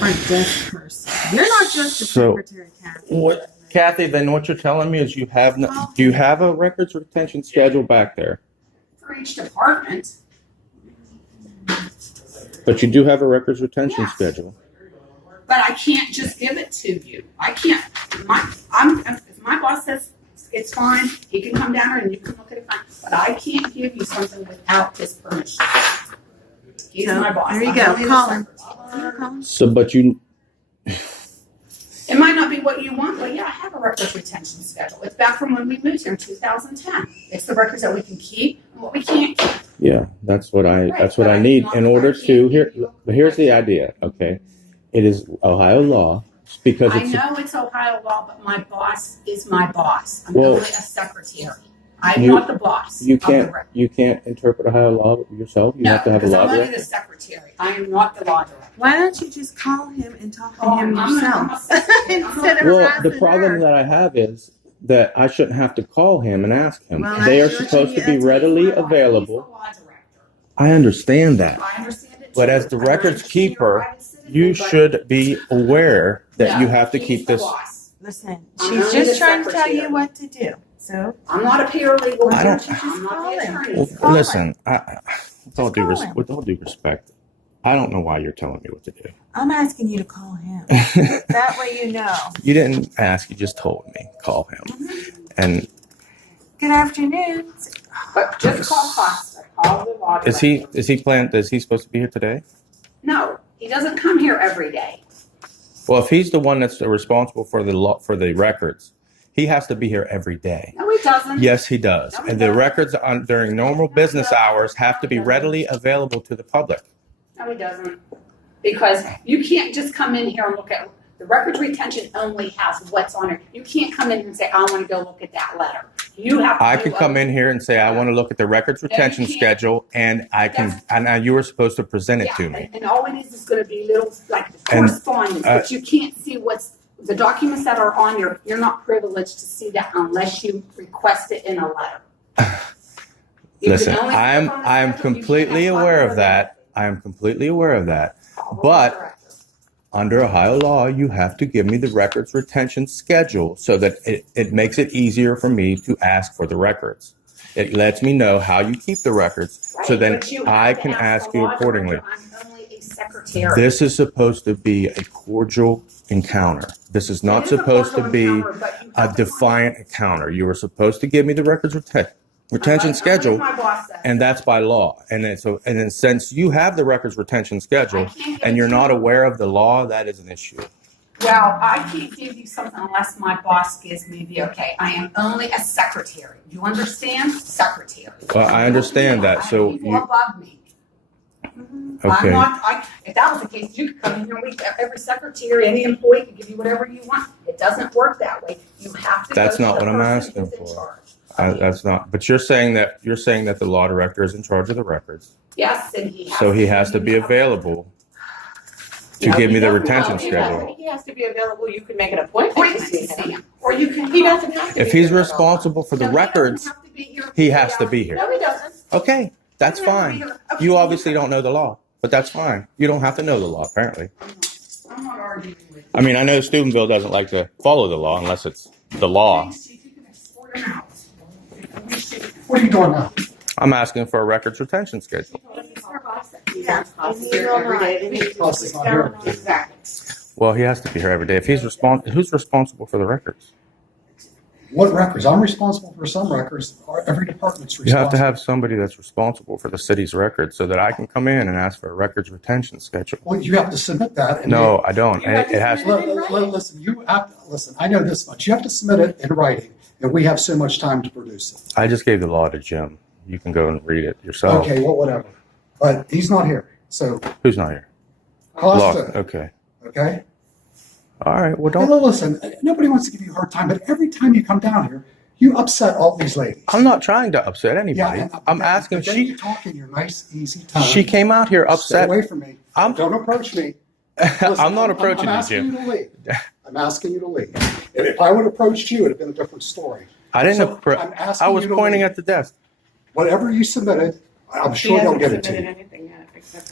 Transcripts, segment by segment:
front desk person. You're not just the secretary, Kathy. What, Kathy? Then what you're telling me is you have no, do you have a records retention schedule back there? For each department. But you do have a records retention schedule. But I can't just give it to you. I can't. If my boss says it's fine, he can come down here and you can look at it fine. But I can't give you something without his permission. He's my boss. There you go. Call him. So, but you. It might not be what you want, but yeah, I have a records retention schedule. It's back from when we moved here in 2010. It's the records that we can keep and what we can't keep. Yeah, that's what I. Right, that's what I need in order to. Here's the idea. Okay, it is Ohio law because I know it's Ohio law, but my boss is my boss. I'm only a secretary. I'm not the boss. You can't interpret Ohio law yourself. You have to have a law I'm director. only the secretary. I am not the law director. Why don't you just call him and talk to him yourself? The problem that I have is that I shouldn't have to call him and ask him. Well, they are supposed to be readily available. I understand that. I understand it too. But as the records keeper, you should be aware that you have to keep this. Listen, she's just trying to tell you what to do. So I'm not a paralegal. I don't- I'm not the attorney. Well, listen, with all due respect, I don't know why you're telling me what to do. I'm asking you to call him. That way you know. You didn't ask, you just told me. Call him. And Good afternoon. But just call Costa. Call the law director. is he supposed to be here today? No, he doesn't come here every day. Well, if he's the one that's responsible for the records, he has to be here every day. No, he doesn't. Yes, he does. No, he And the doesn't. records during normal business hours have to be readily available to the public. No, he doesn't. Because you can't just come in here and look at, the records retention only has what's on it. You can't come in here and say, I want to go look at that letter. You have to. I could come in here and say, I want to look at the records retention can't. schedule, and and you were supposed to present it to me. And all it is going to be little, like, correspondence, but you can't see what's, the documents that are on your, you're not privileged to see that unless you request it in a letter. Listen, I'm completely aware of that. I am completely aware of that. But under Ohio law, you have to give me the records retention schedule so that it makes it easier for me to ask for the records. It lets me know how you keep the records, so then I can ask you accordingly. I'm only a secretary. This is supposed to be a cordial encounter. This is not supposed to be a defiant encounter. You were supposed to give me the records retention schedule, and that's by law. And then since you have the records retention schedule and you're not aware of the law, that is an issue. Well, I can't give you something unless my boss gives me the okay. I am only a secretary. You understand? Secretary. Well, I understand that. So people above me. okay. If that was the case, you could come in here. Every secretary, any employee could give you whatever you want. It doesn't work that way. You have to. That's not go to what the I'm person asking who's in for. charge. That's not. But you're saying that the law director is in charge of the records. Yes, and he has. So he has to be available to give me the retention schedule. He has to be available. You can make an appointment to see him. Or you can. He doesn't have to. If he's responsible for the records, he has to be here. No, he doesn't. Okay, that's fine. You obviously don't know the law, but that's fine. You don't have to know the law, apparently. I'm not arguing with you. I mean, I know Steubenville doesn't like to follow the law unless it's the law. What are you doing now? I'm asking for a records retention schedule. Boss is not here. Exactly. Well, he has to be here every day. If he's who's responsible for the records? What records? I'm responsible for some records. Every department's You responsible. have to have somebody that's responsible for the city's records so that I can come in and ask for a records retention schedule. Well, you have to submit that. And No, I don't. It has to. Listen, you have to, listen, I know this much. You have to submit it in writing, and we have so much time to produce it. I just gave the law to Jim. You can go and read it yourself. Okay, well, whatever. But he's not here. So, Who's not here? Costa, Okay. okay? All right. Well, Hey, don't. listen, nobody wants to give you a hard time, but every time you come down here, you upset all these ladies. I'm not trying to upset anybody. and- I'm asking. but then you talk in your nice, easy tone. She came out here Stay upset. away from me. Don't approach me. Listen, I'm not approaching I'm you, asking Jim. you to leave. I'm asking you to leave. If I would have approached you, it would have been a different story. I didn't. So, I'm asking I was you to pointing leave. at the desk. Whatever you submitted, I'm sure they'll get it to you. Anything yet.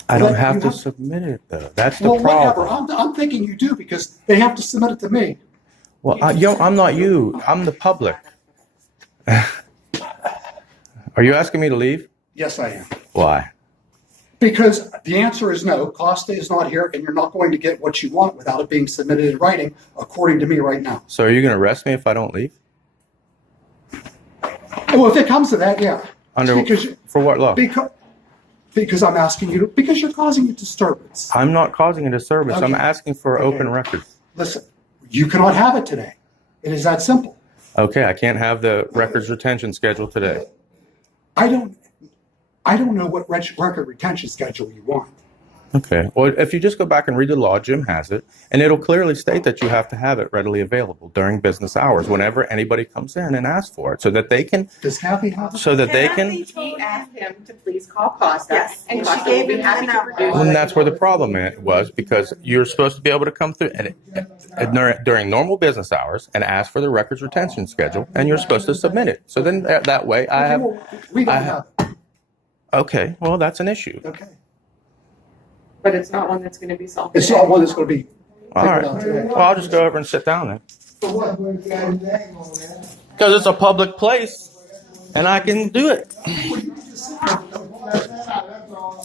I don't Well, have you to have- submit it though. That's the Well, whatever, problem. I'm thinking you do because they have to submit it to me. Well, I'm not you. I'm the public. Are you asking me to leave? Yes, I am. Why? Because the answer is no, Costa is not here, and you're not going to get what you want without it being submitted in writing, according to me right now. So are you going to arrest me if I don't leave? Well, if it comes to that, yeah. Because, For what law? because I'm asking you, because you're causing a disturbance. I'm not causing a disturbance. I'm Okay. asking for Okay. open records. Listen, you cannot have it today. It is that simple. Okay, I can't have the records retention schedule today. I don't know what record retention schedule you want. Okay. Well, if you just go back and read the law, Jim has it, and it'll clearly state that you have to have it readily available during business hours whenever anybody comes in and asks for it, so that they can, Does Kathy have it? so that they Kathy can. told He asked him to please call Costa. Yes, And and she Costa gave will be him happy the to number. produce. And that's where the problem was, because you're supposed to be able to come through during normal business hours and ask for the records retention schedule, and you're supposed to submit it. So then that way I have. We don't I have it. Okay, well, that's an issue. Okay. But it's not one that's going to be solved. It's today. not one that's going to be. All right. figured out today. Well, I'll just go over and sit down then. Because it's a public place, and I can do it.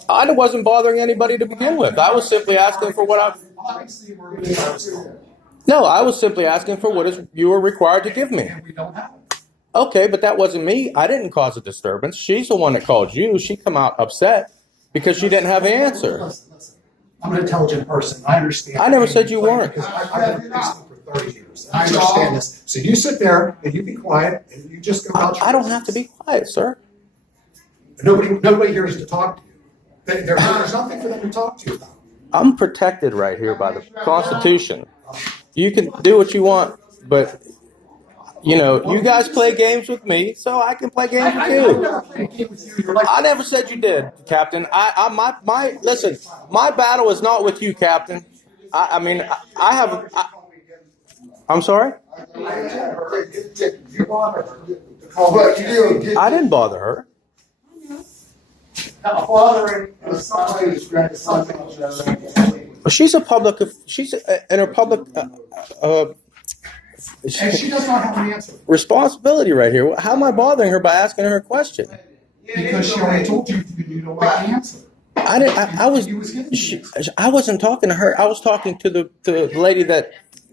I wasn't bothering anybody to begin with. I was simply asking for what I. Obviously, we're being told, No, I was simply asking for what you were required to give me. and we don't have it. Okay, but that wasn't me. I didn't cause a disturbance. She's the one that called you. She come out upset because she didn't have an answer. Listen, I'm an intelligent person. I understand. I never said you weren't. Because I've been in Facebook for 30 years. And I understand this. So you sit there and you be quiet and you just go about your I don't business. have to be quiet, sir. Nobody here is to talk to you. There's nothing for them to talk to you about. I'm protected right here by the Constitution. You can do what you want, but you guys play games with me, so I can play games with I've you. never played a game with you. You're like, I never said you did, Captain. Listen. My battle is not with you, Captain. I'm sorry. you bother her. But you did. I didn't bother her. Bothering somebody is granted something. She's a public. She's in her public And she does not have an answer. responsibility right here. How am I bothering her by asking her a question? Because she already told you you don't like the answer. I wasn't talking to her. I was talking to the lady that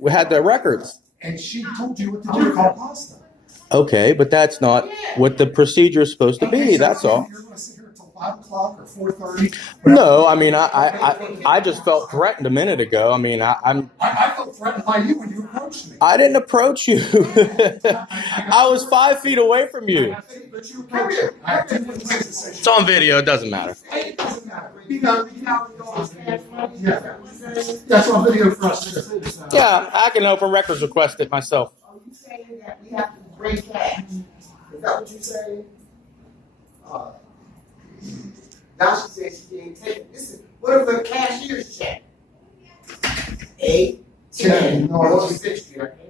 had the records. And she told you what to do. Call pasta. Okay, but that's not what the procedure is supposed to be. That's all. You're going to sit here until 5 o'clock or 4:30. No, I mean, I just felt threatened a minute ago. I mean, I felt threatened by you when you approached me. I didn't approach you. I was 5 feet away from you. But you approached me. I have 2 witnesses that say It's on video. It doesn't matter. it doesn't matter. Yeah. That's on video for us too. Yeah, I can open records request it myself. Are you saying that we have to bring cash? Is that what you're saying? Now she says she didn't take it. This is, what if the cashier's check? 8, 10, or 60, okay?